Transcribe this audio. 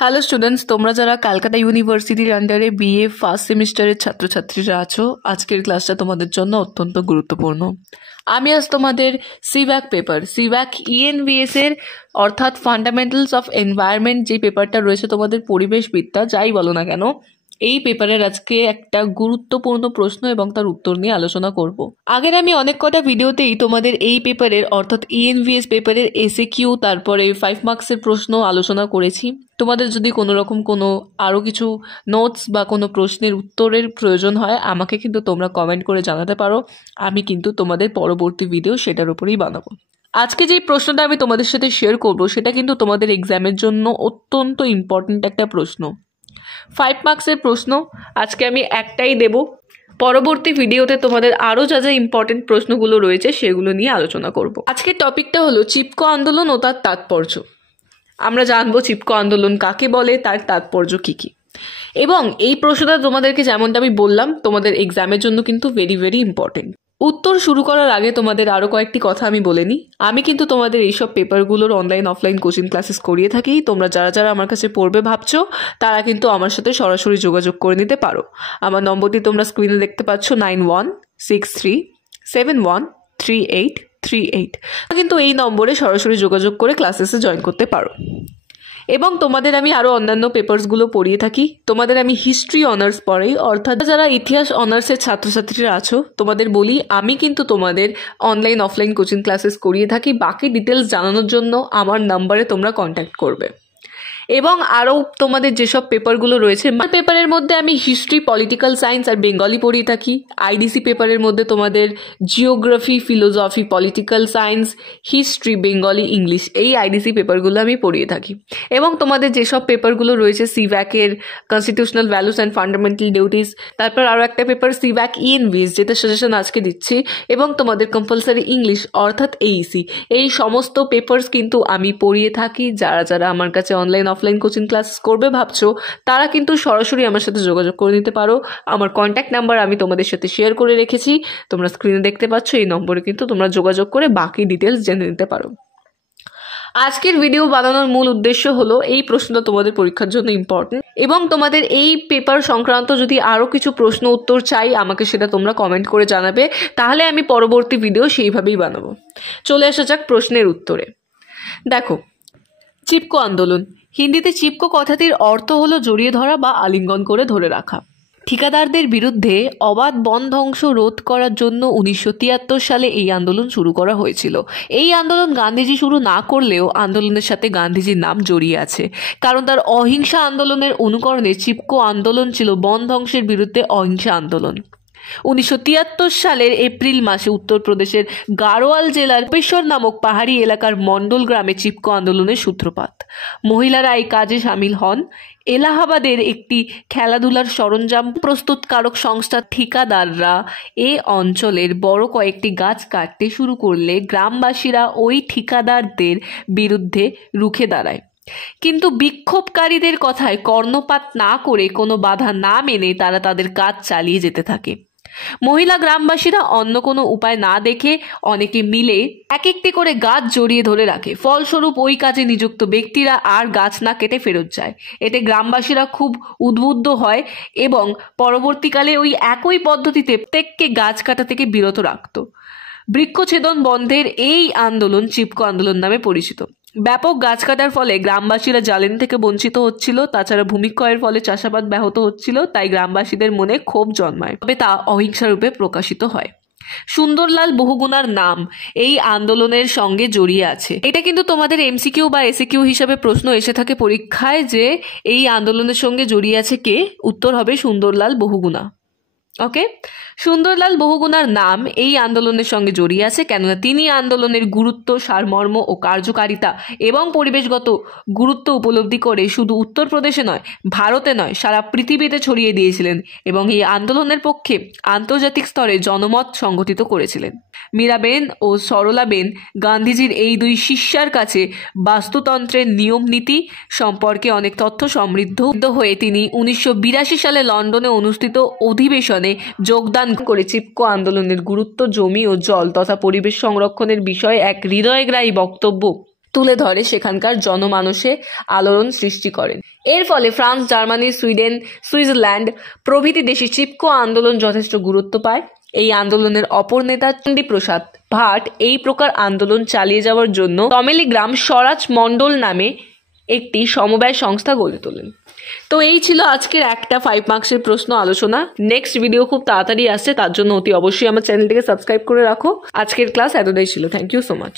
Hello students, তোমরা যারা কলকাতা ইউনিভার্সিটির আন্ডারে বিএ ফার্স্ট সেমিস্টারের ছাত্রছাত্রীরা আছো, আজকের ক্লাসটা তোমাদের জন্য অত্যন্ত গুরুত্বপূর্ণ। আমি আজ তোমাদের সিভ্যাক পেপার সিভ্যাক ইএনভিএস এর অর্থাৎ ফান্ডামেন্টালস অফ এনভায়রনমেন্ট যে পেপারটা রয়েছে তোমাদের পরিবেশবিদ্যা যাই বলো না কেন, এই পেপারের আজকে একটা গুরুত্বপূর্ণ প্রশ্ন এবং তার উত্তর নিয়ে আলোচনা করব। আগের আমি অনেক কটা ভিডিওতেই তোমাদের এই পেপারের অর্থাৎ ইএনভিএস পেপারের এসএকিউ তারপরে 5 মার্কসের প্রশ্ন আলোচনা করেছি। তোমাদের যদি কোনো রকম কোনো আরও কিছু নোটস বা কোনো প্রশ্নের উত্তরের প্রয়োজন হয় আমাকে কিন্তু তোমরা কমেন্ট করে জানাতে পারো। আমি কিন্তু তোমাদের পরবর্তী ভিডিও সেটার উপরেই বানাবো। আজকে যেই প্রশ্নটা আমি তোমাদের সাথে শেয়ার করব সেটা কিন্তু তোমাদের এক্সামের জন্য অত্যন্ত ইম্পর্ট্যান্ট একটা প্রশ্ন। 5 মার্কসের প্রশ্ন আজকে আমি একটাই দেব। পরবর্তী ভিডিওতে তোমাদের আরও যা যা ইম্পর্টেন্ট প্রশ্নগুলো রয়েছে সেগুলো নিয়ে আলোচনা করব। আজকের টপিকটা হলো চিপকো আন্দোলন ও তার তাৎপর্য। আমরা জানবো চিপকো আন্দোলন কাকে বলে, তার তাৎপর্য কী কী, এবং এই প্রশ্নটা তোমাদেরকে যেমনটা আমি বললাম তোমাদের এক্সামের জন্য কিন্তু ভেরি ভেরি ইম্পর্টেন্ট। উত্তর শুরু করার আগে তোমাদের আরও কয়েকটি কথা আমি বলে নিই। আমি কিন্তু তোমাদের এইসব পেপারগুলোর অনলাইন অফলাইন কোচিং ক্লাসেস করিয়ে থাকি। তোমরা যারা যারা আমার কাছে পড়বে ভাবছো তারা কিন্তু আমার সাথে সরাসরি যোগাযোগ করে নিতে পারো। আমার নম্বরটি তোমরা স্ক্রিনে দেখতে পাচ্ছ 9163713838। কিন্তু এই নম্বরে সরাসরি যোগাযোগ করে ক্লাসেসে জয়েন করতে পারো। এবং তোমাদের আমি আরও অন্যান্য পেপারসগুলো পড়িয়ে থাকি। তোমাদের আমি হিস্ট্রি অনার্স পড়াই, অর্থাৎ যারা ইতিহাস অনার্সের ছাত্রছাত্রীরা আছো তোমাদের বলি আমি কিন্তু তোমাদের অনলাইন অফলাইন কোচিং ক্লাসেস করিয়ে থাকি। বাকি ডিটেলস জানানোর জন্য আমার নাম্বারে তোমরা কন্ট্যাক্ট করবে। এবং আরও তোমাদের যেসব পেপারগুলো রয়েছে পেপারের মধ্যে আমি হিস্ট্রি, পলিটিক্যাল সায়েন্স আর বেঙ্গলি পড়িয়ে থাকি। আইডিসি পেপারের মধ্যে তোমাদের geography, philosophy, political science, history, Bengali, English এই আইডিসি পেপারগুলো আমি পড়িয়ে থাকি। এবং তোমাদের যেসব পেপারগুলো রয়েছে সিভ্যাকের constitutional values and fundamental duties, তারপর আরও একটা পেপার সিভ্যাক ইএনভিএস যেটা সাজেশন আজকে দিচ্ছি, এবং তোমাদের কম্পালসারি ইংলিশ অর্থাৎ এইসি, এই সমস্ত পেপারস কিন্তু আমি পড়িয়ে থাকি। যারা যারা আমার কাছে অনলাইন অফলাইন কোচিং ক্লাস করবে ভাবছো তারা কিন্তু সরাসরি আমার সাথে যোগাযোগ করে নিতে পারো। আমার কন্ট্যাক্ট নাম্বার আমি তোমাদের সাথে শেয়ার করে রেখেছি, তোমরা স্ক্রিনে দেখতে পাচ্ছ। এই নম্বরে কিন্তু তোমরা যোগাযোগ করে বাকি ডিটেলস জেনে নিতে পারো। আজকের ভিডিও বানানোর মূল উদ্দেশ্য হলো এই প্রশ্নটা তোমাদের পরীক্ষার জন্য ইম্পর্টেন্ট, এবং তোমাদের এই পেপার সংক্রান্ত যদি আরও কিছু প্রশ্ন উত্তর চাই আমাকে সেটা তোমরা কমেন্ট করে জানাবে, তাহলে আমি পরবর্তী ভিডিও সেইভাবেই বানাবো। চলে আসা যাক প্রশ্নের উত্তরে। দেখো, চিপকো আন্দোলন, হিন্দিতে চিপকো কথাটির অর্থ হলো জড়িয়ে ধরা বা আলিঙ্গন করে ধরে রাখা। ঠিকাদারদের বিরুদ্ধে অবাধ বন ধ্বংস রোধ করার জন্য 1973 সালে এই আন্দোলন শুরু করা হয়েছিল। এই আন্দোলন গান্ধীজি শুরু না করলেও আন্দোলনের সাথে গান্ধীজির নাম জড়িয়ে আছে, কারণ তার অহিংসা আন্দোলনের অনুকরণে চিপকো আন্দোলন ছিল বন ধ্বংসের বিরুদ্ধে অহিংসা আন্দোলন। 1973 সালের এপ্রিল মাসে উত্তরপ্রদেশের গাড়োয়াল জেলার পেশ্বর নামক পাহাড়ি এলাকার মন্ডল গ্রামে চিপকো আন্দোলনের সূত্রপাত। মহিলারা এই কাজে সামিল হন। এলাহাবাদের একটি খেলাধুলার সরঞ্জাম প্রস্তুতকারক সংস্থা ঠিকাদাররা এ অঞ্চলের বড় কয়েকটি গাছ কাটতে শুরু করলে গ্রামবাসীরা ওই ঠিকাদারদের বিরুদ্ধে রুখে দাঁড়ায়। কিন্তু বিক্ষোভকারীদের কথায় কর্ণপাত না করে কোনো বাধা না মেনে তারা তাদের কাজ চালিয়ে যেতে থাকে। মহিলা গ্রামবাসীরা অন্য কোনো উপায় না দেখে অনেকে মিলে এক একটি করে গাছ জড়িয়ে ধরে রাখে। ফলস্বরূপ ওই কাজে নিযুক্ত ব্যক্তিরা আর গাছ না কেটে ফেরত যায়। এতে গ্রামবাসীরা খুব উদ্বুদ্ধ হয় এবং পরবর্তীকালে ওই একই পদ্ধতিতে প্রত্যেককে গাছ কাটা থেকে বিরত রাখত। বৃক্ষছেদন বন্ধের এই আন্দোলন চিপকো আন্দোলন নামে পরিচিত। ব্যাপক গাছ কাটার ফলে গ্রামবাসীরা জ্বালানি থেকে বঞ্চিত হচ্ছিল, তাছাড়া ভূমিক্ষয়ের ফলে চাষাবাদ ব্যাহত হচ্ছিল, তাই গ্রামবাসীদের মনে ক্ষোভ জন্মায়, তবে তা অহিংসা রূপে প্রকাশিত হয়। সুন্দরলাল বহুগুণার নাম এই আন্দোলনের সঙ্গে জড়িয়ে আছে। এটা কিন্তু তোমাদের এমসিকিউ বা এসিকিউ হিসাবে প্রশ্ন এসে থাকে পরীক্ষায় যে এই আন্দোলনের সঙ্গে জড়িয়ে আছে কে, উত্তর হবে সুন্দরলাল বহুগুণা। ওকে, সুন্দরলাল বহুগুণার নাম এই আন্দোলনের সঙ্গে জড়িয়ে আছে কেননা তিনি আন্দোলনের গুরুত্ব, সারমর্ম ও কার্যকারিতা এবং পরিবেশগত গুরুত্ব উপলব্ধি করে শুধু উত্তরপ্রদেশে নয়, ভারতে নয়, সারা পৃথিবীতে ছড়িয়ে দিয়েছিলেন এবং এই আন্দোলনের পক্ষে আন্তর্জাতিক স্তরে জনমত সংগঠিত করেছিলেন। মীরাবেন ও সরলাবেন গান্ধীজির এই দুই শিষ্যার কাছে বাস্তুতন্ত্রের নিয়ম নীতি সম্পর্কে অনেক তথ্য সমৃদ্ধ হয়ে তিনি 1982 সালে লন্ডনে অনুষ্ঠিত অধিবেশনে যোগদান করে চিপকো আন্দোলনের গুরুত্ব, জমি ও জল তথা পরিবেশ সংরক্ষণের বিষয়ে এক হৃদয়গ্রাহী বক্তব্য তুলে ধরে সেখানকার জনমানসে আলোড়ন সৃষ্টি করেন। এর ফলে ফ্রান্স, জার্মানি, সুইডেন, সুইজারল্যান্ড প্রভৃতি দেশে চিপকো আন্দোলন যথেষ্ট গুরুত্ব পায়। এই আন্দোলনের অপর নেতা চণ্ডীপ্রসাদ ভাট এই প্রকার আন্দোলন চালিয়ে যাওয়ার জন্য তমেলিগ্রাম স্বরাজ মণ্ডল নামে একটি সমবায় সংস্থা গড়ে তোলেন। তো এই ছিল আজকের একটা 5 মার্কসের প্রশ্ন আলোচনা। নেক্সট ভিডিও খুব তাড়াতাড়ি আসছে, তার জন্য অতি অবশ্যই আমার চ্যানেলটিকে সাবস্ক্রাইব করে রাখো। আজকের ক্লাস এতটাই ছিল। Thank you so much.